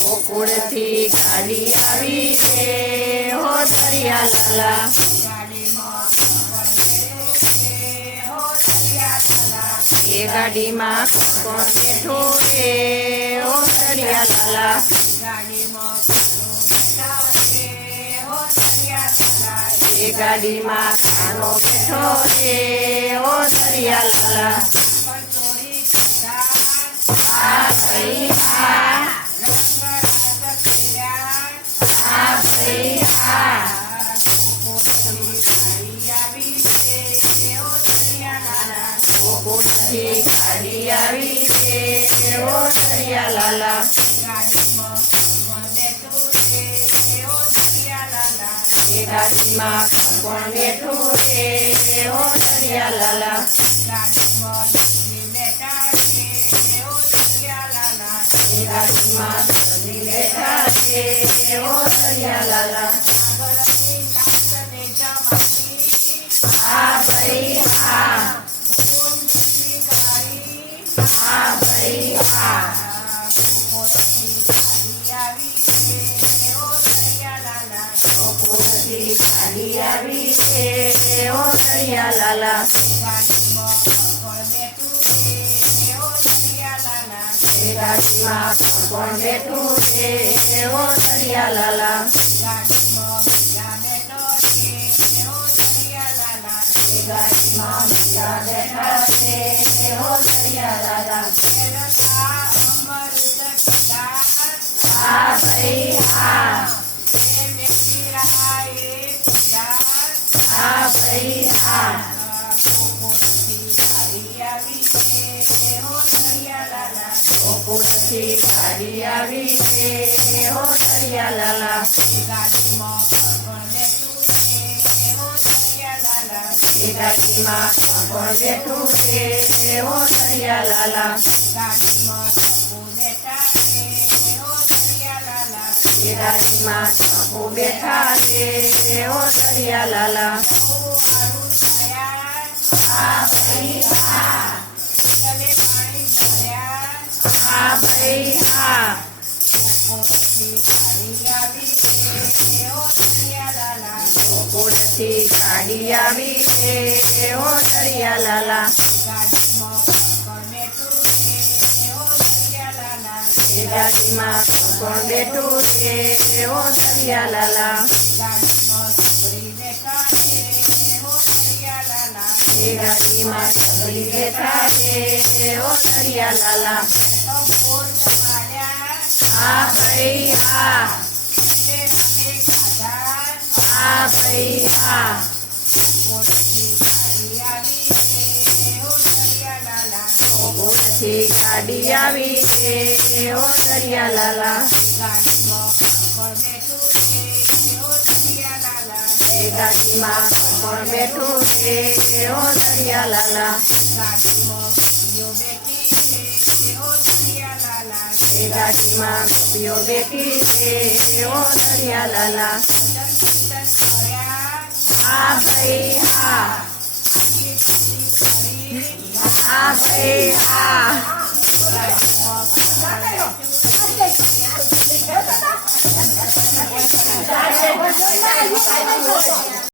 ગોકુળથી ગાડી આવી રે હો દરિયા લાલા એ ગાડીમાં કોણ બેઠું રે હો દરિયા લાલા એ ગાડીમાં ખાનો બેઠો રે હો દરિયા લાલા આ ભાઈ આ ભાઈ આ ગોકુળથી ગાડી આવી રે હો દરિયા લાલા એ ગાડીમાં કોણ બેઠું રે હો દરિયા લાલા એ ગાડીમાં સધી બેઠા રે હો દરિયા લાલા આ ભાઈ આ ભાઈ આ ગોકુળથી ગાડી આવી રે હો દરિયા લાલા એ ગાડીમાં કોણ બેઠું રે હો દરિયા લાલા એ ગાડીમાં બીજા બેઠા રે હો દરિયા લાલા આ ભાઈ આ ભાઈ આ ગોકુળથી ગાડી આવી રે હો દરિયા લાલા એ ગાડીમાં કોણ બેઠું રે હો દરિયા લાલા એ ગાડીમાં ચંપુ બેઠા રે હો દરિયા લાલા આ ભાઈ આ ભાઈ આ ગોકુળથી ગાડી આવી રે હો દરિયા લાલા એ ગાડીમાં કોણ બેઠું રે હો દરિયા લાલા એ ગાડીમાં સગડી બેઠા રે હો દરિયા લાલા આ ભાઈ આ ભાઈ આ ગોકુળથી ગાડી આવી રે હો દરિયા લાલા એ ગાડીમાં કોણ બેઠું રે હો દરિયા લાલા એ ગાડીમાં ગોપીઓ બેઠી રે હો દરિયા લાલા આ ભાઈ આ ભાઈ આ